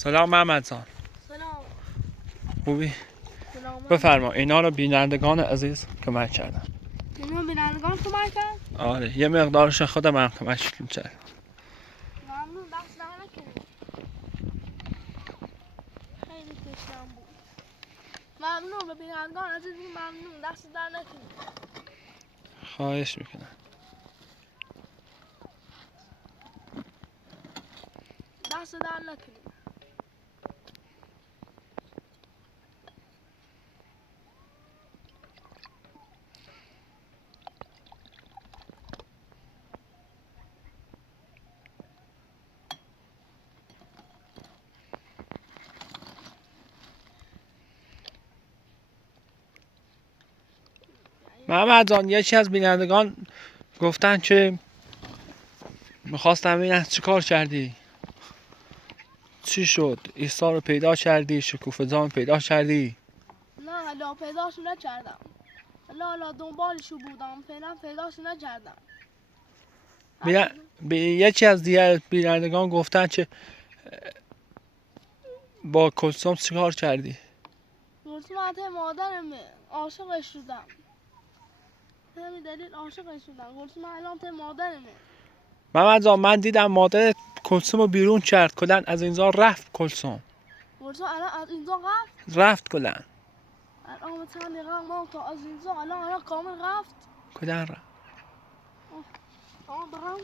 سلام محمد جان. سلام. خوبی؟ سلام. بفرما اینا رو بینندگان عزیز کمک کردم. اینو بینندگان کمک کرد؟ آره یه مقدارش خودم هم کمک کردم. ممنون، دست در نکنید. خیلی تشنم بود. ممنون به بینندگان عزیز، ممنون، دست در نکنید. خواهش میکنم. دست در نکنید. محمد جان یکی از بینندگان گفتن که میخواستم ببینن چی کار کردی؟ چی شد؟ عیسی رو پیدا کردی؟ شکوفه جان پیدا کردی؟ نه حالا پیداشو نکردم. حالا دنبالشو بودم، فعلا پیداشو نکردم. یکی از دیگر بینندگان گفتن که با کلثوم چی کار کردی؟ گفتم مادرمه، عاشقش شدم. به همین دلیل عاشقش شدم. گفتم الان ته مادرمه. محمد جان من دیدم مادر کلثوم رو بیرون کرد، کلن از اینجا رفت کلثوم. گفتم الان از اینجا رفت کلن. الان چند دقیقه ما تا از اینجا الان کامل رفت. کلن رفت. برام.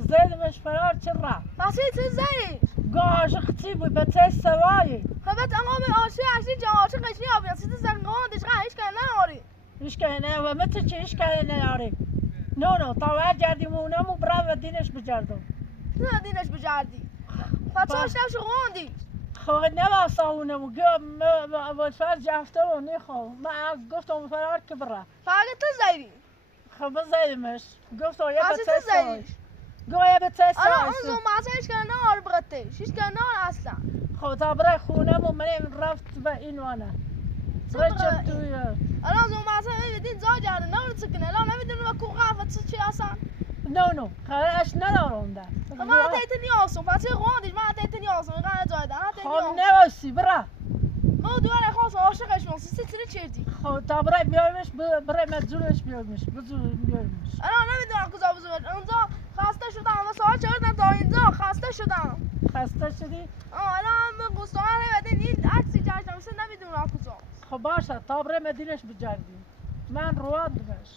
زیدمش فرار چرا؟ بچه چه زنی؟ عاشق چی بود؟ به چه سوایی؟ خبت اما من عاشق اشتی جا عاشق اشتی آبیم سیده زنگان دیشقه هیچ که نهاری هیچ که نه و مثل چه هیچ که نهاری نو تا هر جردیم اونمو برا و دینش بجردم نه دینش بجردی بچه هاش نفش غاندی خواهد نواسا اونمو گفت فرار جفته و نیخوا من گفتم فرار که برا فقط تو زیدی خب زیدمش گفتم یه به چه سوایی گویا به چه سوایی اون زمان هیچ که نهار بغتش هیچ که نهار اصلا خب تا برای خونه و من رفت به این وانه رجب توی الان زمان میدین زا جرده نمونه چکنه الان نمیدونی با کو قفت چی اصلا نو خیلیش ندارم ده من تایت نیاسم بچه غاندیش من تایت نیاسم اینقدر جایده خب نواسی برا ما دوباره خواستم عاشقش ماسی چی چردی خب تا برای بیایمش برای مجبورش بیایمش بیایمش الان نمیدونم کجا بزرگ اونجا خسته شدم و ساعت چهار تا اینجا خسته شدم خسته شدی؟ الان به گستاخ نمیدین این عکسی جاشتم مثل نمیدونم کجا خب باشه تا برای مدینش بجردی من رواندمش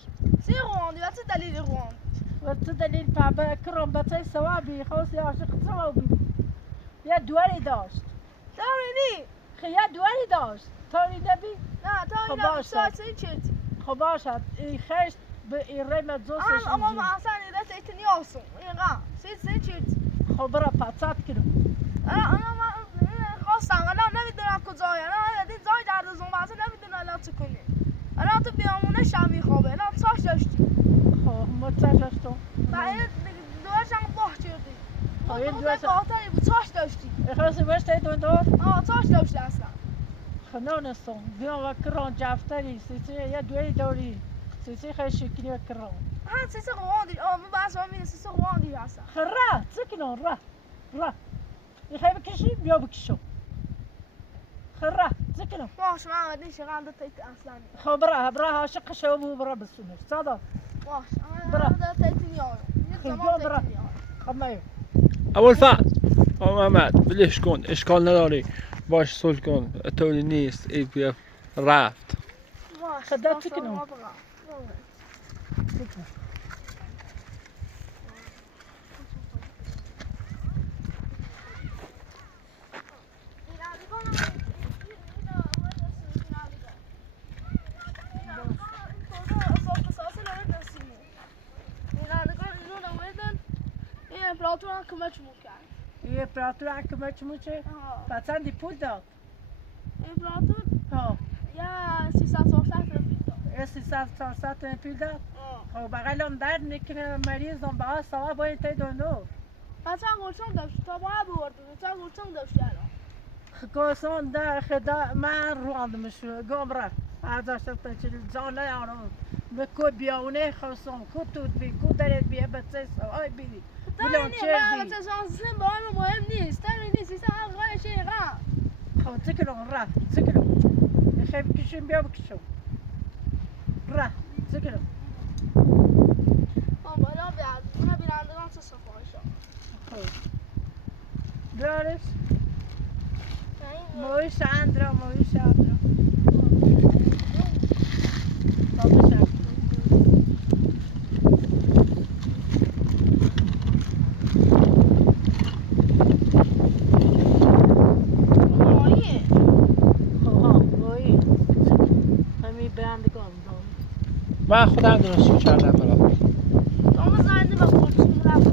چی رواندی و چه دلیل رواند و چه دلیل پا کرم بچه ثوابی خواستی عاشق ثوابی یه دوری داشت داری خب یه دوری داشت تاری نبی؟ نه تاری نبی ساعت چی چردی خب باشه این خشت به این رای مجزوسش اما ما اصلا ایده تایت نیاسم اینقدر چی چردی خب برا پچت کنم الان من خواستم الان نمیدونم کجایی الان این زای درد زوم اصلا نمیدونم الان چه کنی الان تو بیامونه شب میخوابه الان چاش داشتی خب ما چاش داشتم و این دوارش هم باه چردی این دوارش باهتری بود چاش داشتی اخلاصی باشتی دور؟ چاش داشتی اصلا خب نونستم بیام و کران جفتری سیسی یه دوری دوری سیسی خیلی شکلی کران سیسی قواندی من بحث هم اینه سیسی قواندی اصلا را سکنون را این خیلی بکشی بیا بکشم خرا سكنوا باش ما بدي شغال تيت اصلا خو برا عاشق شو برا بالسنة صادق باش برا. انا تيت اليوم خو برا خمايو ابوالفضل محمد بلش کن اشکال نداری باش صلح کن طوری نیست ای بیا رفت باش خدا باش، تکنم. ما بغا. سكنوا امپراتور کمک میکرد یه پراتور که ما چی موچه پسندی پول داد امپراتور ها یا 300 سال یه 300 پول داد خب بغل هم درد میکنه مریض هم بها سوا باید تای دونو بچه گرچم داشت تا باید بوردم بچه گرچم داشت الان خکاسان در خدا من رواندمش گام رفت ازش رفتن چه جان نیارم به کو بیاونه خواستم کو تود بی کو درد بی بچه سوای بی بلان چه دی بچه شانسیم با هم مهم نیست تمرین نیست ایسا هم غیر شیء غم خب تکنم رفت تکنم خیلی بکشیم بیا بکشم رفت تکنم بالا بیاد اونا بیرندگان چه صفایی شد خب دارش مویش اندرا بابا مایه من خودم درست کردم برات اما زنده با خورچون رفت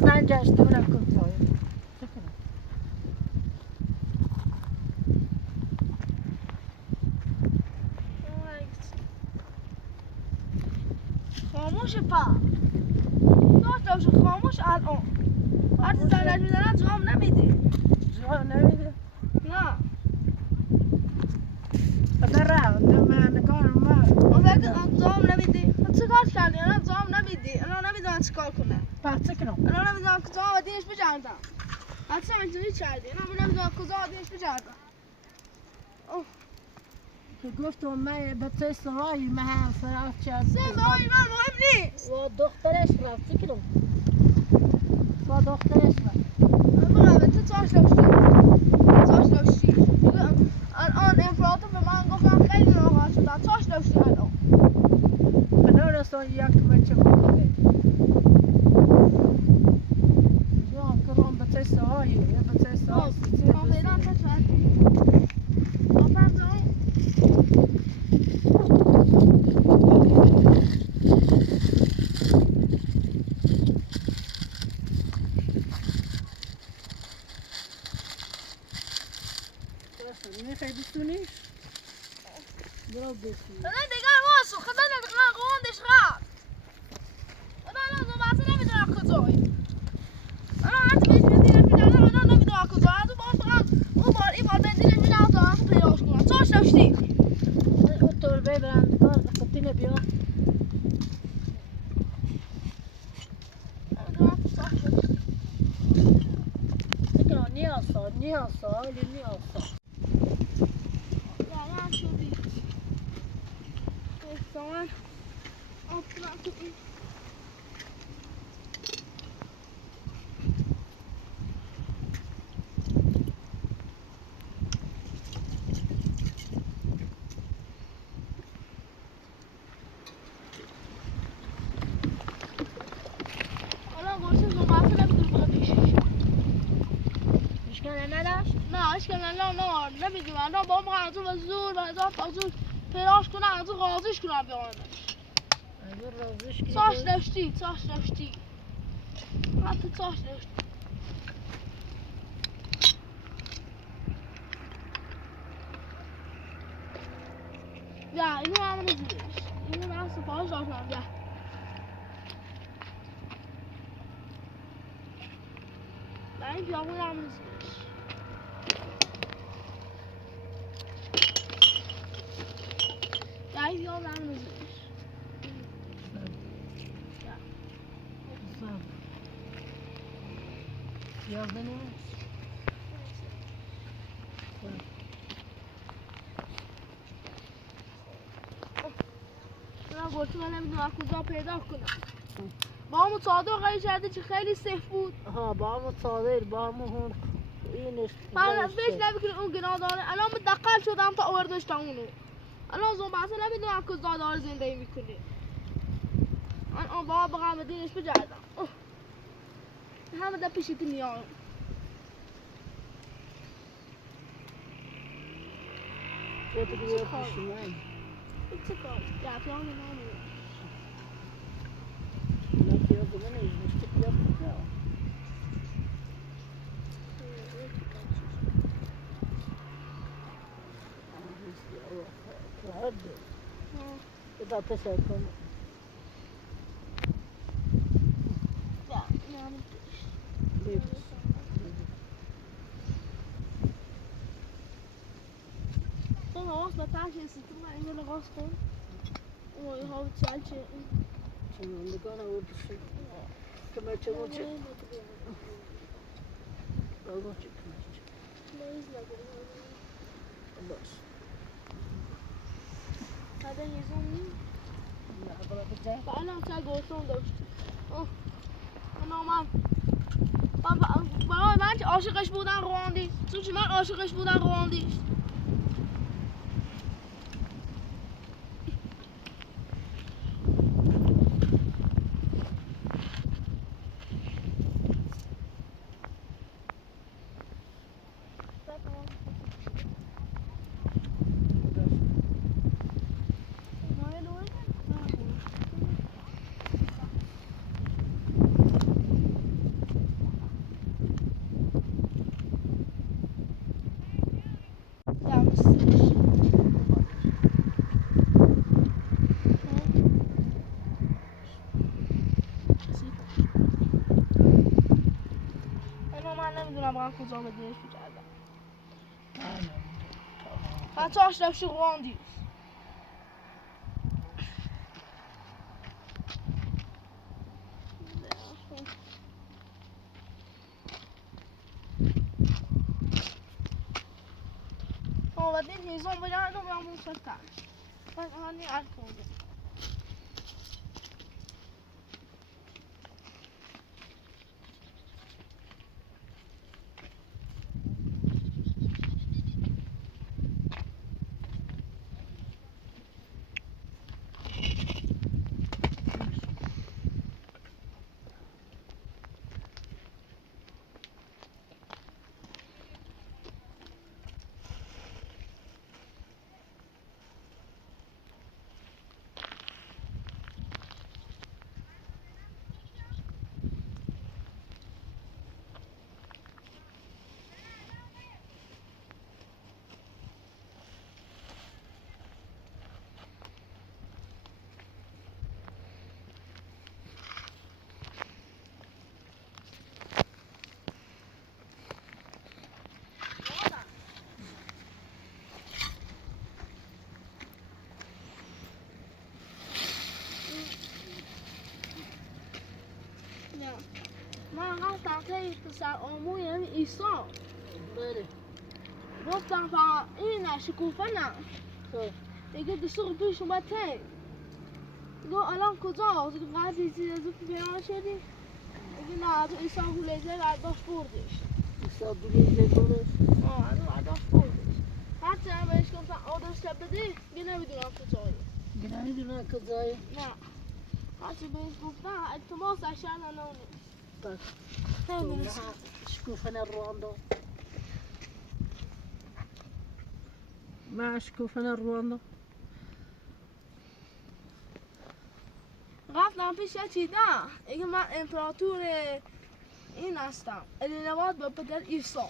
زن جشته اونم کنترل خاموش پا داشت خاموش الان هر چی زنگ میزنن جواب نمیده جواب نمیده نه خدا را من نگاه ما اون جواب نمیده چه کار کردی الان جواب نمیده الان نمیدونم چه کار کنه پس کنم الان نمیدونم کجا آدینش بجردم حتی اینجوری کردی الان نمیدونم کجا آدینش بجردم که گفتم من بچه سوایی من هم صرف چه سه بای من مهم نیست و دخترش رفت کنم با دخترش رفت بابا تو چاش داشتی الان امپراتور به من گفتم خیلی ناراحت شدم چاش داشتی الان انا رسول یک بچه بوده یا کرام بچه سوایی یا بچه سوایی فعلا چه کردی؟ آفرین جان میخوای بسونیش؟ برو بسونی نه دیگه واسو خدا نمیدونم قوندش رفت خدا الان بحث نمیدونم کجایی الان هرچی بهش بندینش میدردم الان نمیدونم کجایی از اون بار این بار بندینش میدردم تا هرچی پیداش کنم چاش داشتی؟ اون تربه برندگار بخطینه بیا نمیدونم تو چاش داشتی سکنو نیاسا ولی نیاسا یعنی هم شدی احتمال آفرین تو این الان گرسه زنبازه نمیدونه بخواد پیشش اشکال نداشت؟ نه اشکال نه نمیدونم الان با هم از اون زور و هزار تا زور پیداش کنم از اون غازیش کنم بیارمش اگر رازش که چاش داشتی حتی چاش داشتی بیا اینو هم زیرش اینو من سفارش داشتم بیا بیا این پیامون هم زیرش بیا این پیامون هم زیرش پیاز نیست. من گفتم من نمیدونم از کجا پیدا کنم. با همون صادق قایم کرده که خیلی سیف بود. ها با همون صادق با همون اینش من فکر نمیکنم اون گناه داره. الان مدقل شدم تا آوردش تا اونو. الان زوم بحثه نمیدونم از کجا داره زندگی میکنه. من اون بابا بقام دینش بجردم. همه در پیشت میام. چه تو بیاد پیش من. چه کار؟ یا پیام نمیاد. نه پیاز نیست. تو پیاز کجا؟ هده. اذا تسكن. یا نمیاد. لبس. اون هواش بتاعش ستون من اینو نگاش کن. اون هوا چالشه. چون نگاه نوردش. کما چه بابا چه بس. هذا يزومني. لا برا بجاه. فأنا تاجو صون دوشت. أنا ما. بابا من عاشقش بودم رواندی. چون من عاشقش بودم رواندی. نمیدونم واقعا کجا بدیش بکردم. حتی آشرفش رواندی. بعدين هيزون بجانب يعملون سلطان. هاني عارفه. من رفتم خیلی پسر آموی همین ایسا بله. گفتم فقط این شکوفه نه دیگه دستور پیش اومد تنگ گو الان کجاست؟ گو قدری زیده پیمان شدی؟ دیگه نه تو ایسا گولیزه برداشت بردش ایسا گولیزه بردش؟ از برداشت بردش هرچی هم بهش گفتم آدرس بده دیگه نمیدونم کجایی دیگه نمیدونم کجایی؟ نه هرچی بهش گفتم التماس اشیاء نونی بس نمیدونم شکوفه رواندا ما شکوفه رواندا رفتم پیش چیدم اگه من امپراتور این هستم الینوات به پدر ایسا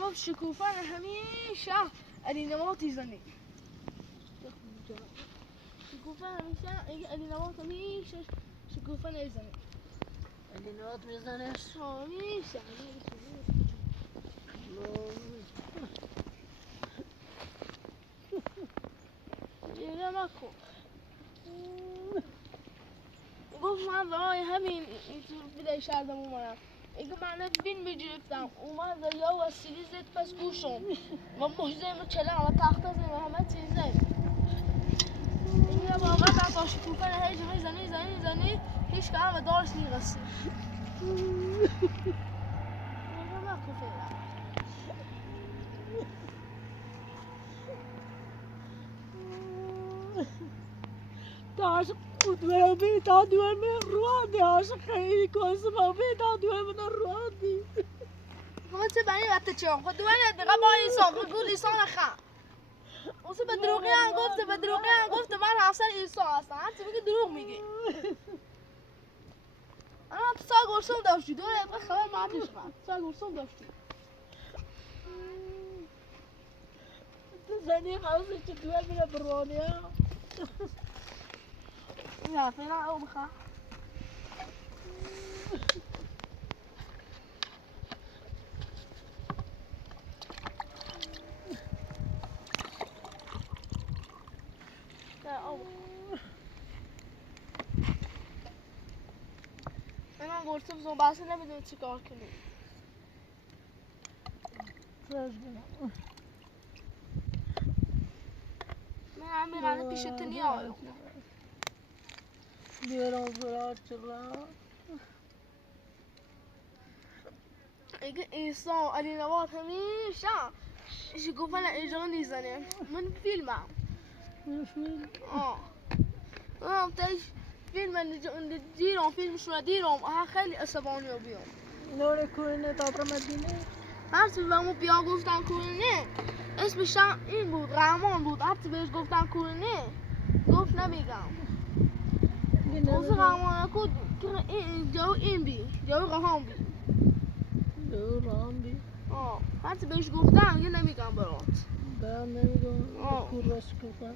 گفت شکوفه همیشه الینوات یزنی شکوفه همیشه اگه الینوات همیشه شکوفه نیزنی الینوات میزنش؟ همیشه دیگه نکن گفت من برای همین اینطور بیده شردم اومدم اینکه من فیلم میگرفتم اومد یا وسیلی زد پس گوشم و مجزه کلم و تخت زدم و همه چیز زد اینکه واقعا تا باشه کوفه هیچ زنی هیچ که همه دارش نیرسی واقعا کوفه داش قدوه بی تا دوه من روانی عاشق خیلی کاسم بی تا دوه من روانی همه چه بنی وقت چه خود دوانه دقیقه با ایسان خود گود ایسان خم اصلا به دروغی هم گفته من همسر ایسان هستم هر چی بگه دروغ میگه انا تو سال گرسون داشتی دوره ابقه خبر معتش خم سال گرسون داشتی زنی خواسته چه دوه من روانی ها یا فینا او بخواه من گرسون زون بسه نمیدونی چی کار کنی من همین پیشت نیایم بیارم فرار چرا اگه ایسان علی نواد همیشه ایشی گفتن ایجا نیزنه من فیلمم من تایش فیلم دیرم فیلمش رو دیرم خیلی عصبانی رو بیام نور کورنه دابر مدینه هرچی به همون بیان گفتن کورنه اسمش این بود رحمان بود هرچی بهش گفتن کورنه گفت نمیگم اوزه رحمان کود جو این بی جو رحمان بی هرچی بهش گفتن یه نمیگم برات برام نمیگم کورش کفر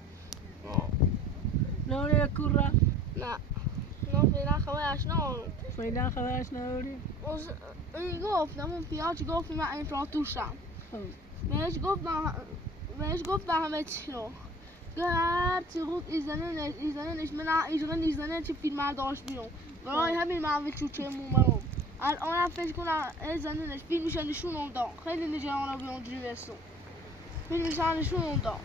نوری کورا نه نه فعلا خبرش نارم فعلا خبرش نوری این گفت همون پیاج گفت من امپراتورشم بهش گفت همه چی رو هر چی گفت ایزننش من ایزنن چه فیلم ها داشت بیرون برای همین من چوچه مومرم الان هم فکر کنم ایزننش فیلمش نشونم داد خیلی نجرانه به اونجوری برسون فیلمش نشونم داد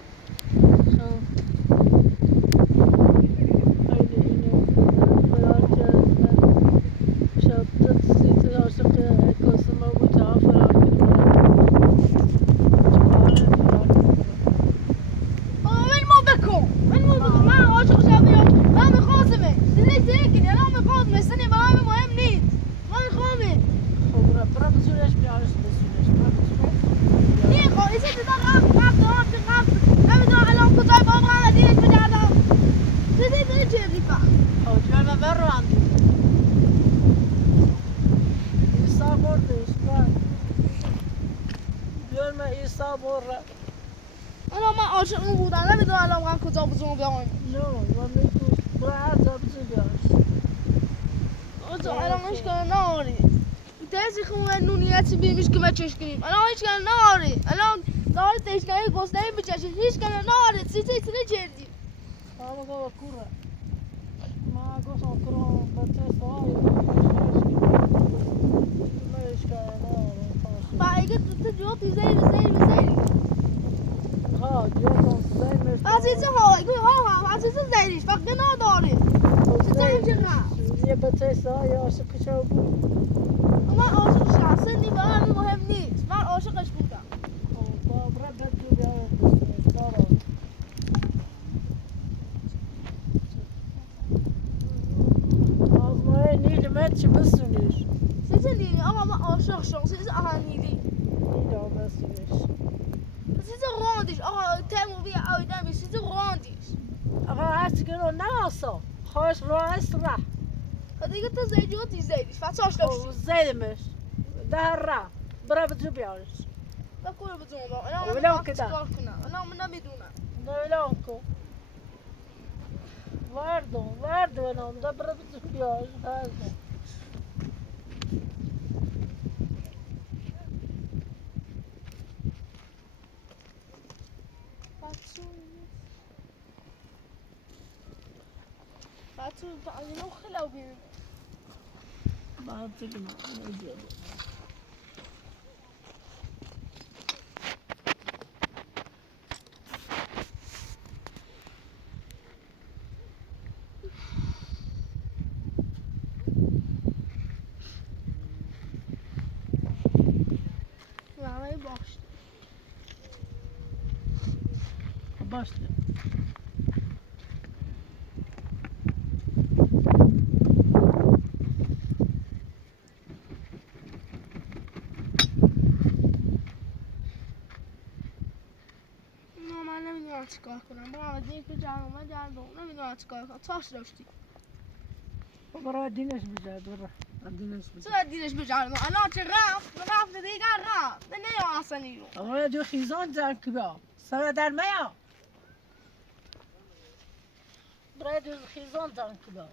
عاشق اون بودم نمیدونم الان من کجا بزنم بیام نه من میتونم باید بزنم اوزا الان مشکل ناری تازه خونه نونیتی بیمیش که مچش کنیم الان هیچ کنه ناری الان داری تشنهی گسنهی بچشی هیچ کنه ناری چیزی نکردی اما گوه کوره ما گفتم کوره بچه سوایی مش کنه ناری با اگه تو جوابی زیری ها جوابم زیر عزیزه ها اگه ها عزیزه زیریش فقط نداره یه بچه سوایی عاشق شو بود من عاشق شخصی برای مهم نیست من عاشقش بودم برای بدو بیارم آزمای نیلی چی بسونیش سیزه نیلی آقا من عاشق شدم سیزه آها نیلی نیلا بسونیش سیزه راندیش آقا تیمور بیا آیدمی سیزه راندیش آقا هستی که رو نواسا خوش رو هست را دیگه تو زیدیوتی زیدیش فتاش داشتی زیدمش در را برای بدو بیارش بکوره بدون با ولو كده انا من نمیدونم ولو كو واردو انا مدبر بتسبياش هذا فاتو بعدين خلوا بين بعد تجمع Yani boş. başla. من نمیدونم چیکار کنم. برای دیگه جمع جمع نمیدونم چیکار کنم. تاش داشتی. برای دینش بجرد برای دینش بجرد. چرا دیرش بجرم؟ الان چه رفت دیگر رفت. نه آسانی رو. اما جو خیزان جنگ کبا سر در میا برای جو خیزان جنگ کبا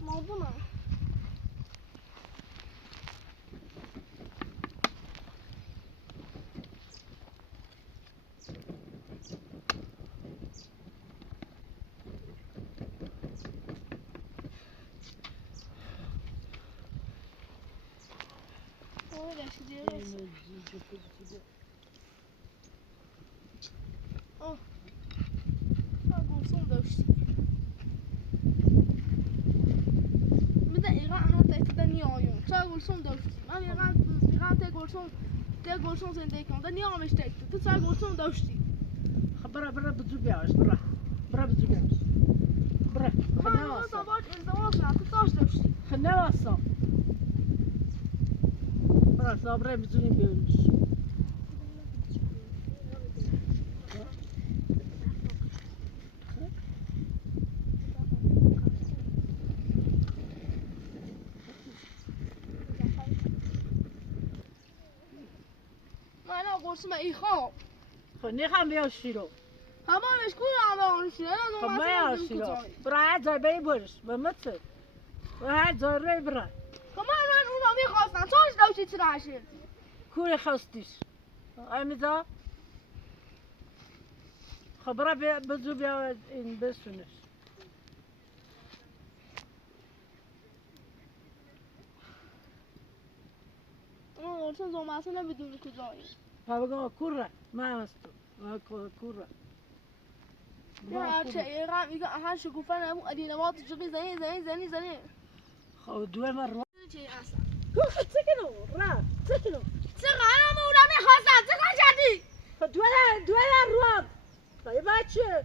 موضوع من. داشتی. بده ایران انا تهدیدنی آیون. چه گلسون داشتی؟ من ایران تگلسون زندگی کنم. دنی آمش تهدید. تو چه گلسون داشتی؟ برا بدو بیاش برا بدو بیاش برا من ازدواج نه. تو تاش داشتی. خنده واسا برا صابره بدونی بیاش من گلسون ای خواب. خب نیخم بیاش شیرو همانش کور همانش خب بیاش شیرو برا هر جای بری برش به متر برا هر جای ری برا خب من اونو میخواستم. تاش داشتی چرا هشت؟ کوری خواستیش امیدا خب برا بدو بیا این بسونش اون گلسون زوماسه نمیدونی کجایی. بابا کوره من هستم کوره هر چه ایران میگه هر شکوفه نمو ادینوات جقی زنی. خب دوه من رو چی اصلا؟ تکنو را تکنو چرا انا اونا میخواستم چرا کردی؟ خب دوه روان خب بچه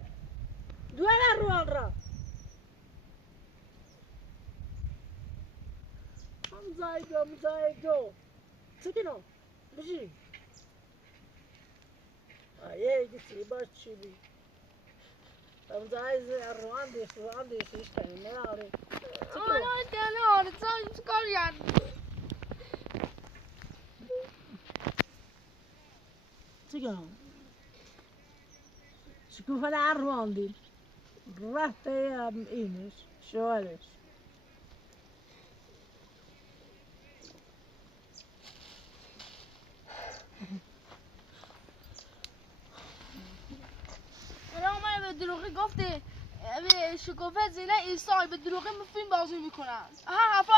دوه روان را همزایگو تکنو بجی یه گیتی بچه بی همزایز روان دیش ایشتنی نداره آنا دلار چیکار کردی؟ تکنو شکوفه در روان دی رفته اینش شوالش دروغی گفتی شکوفه زینه ایسای به دروغی فیلم بازی میکنن ها حرفا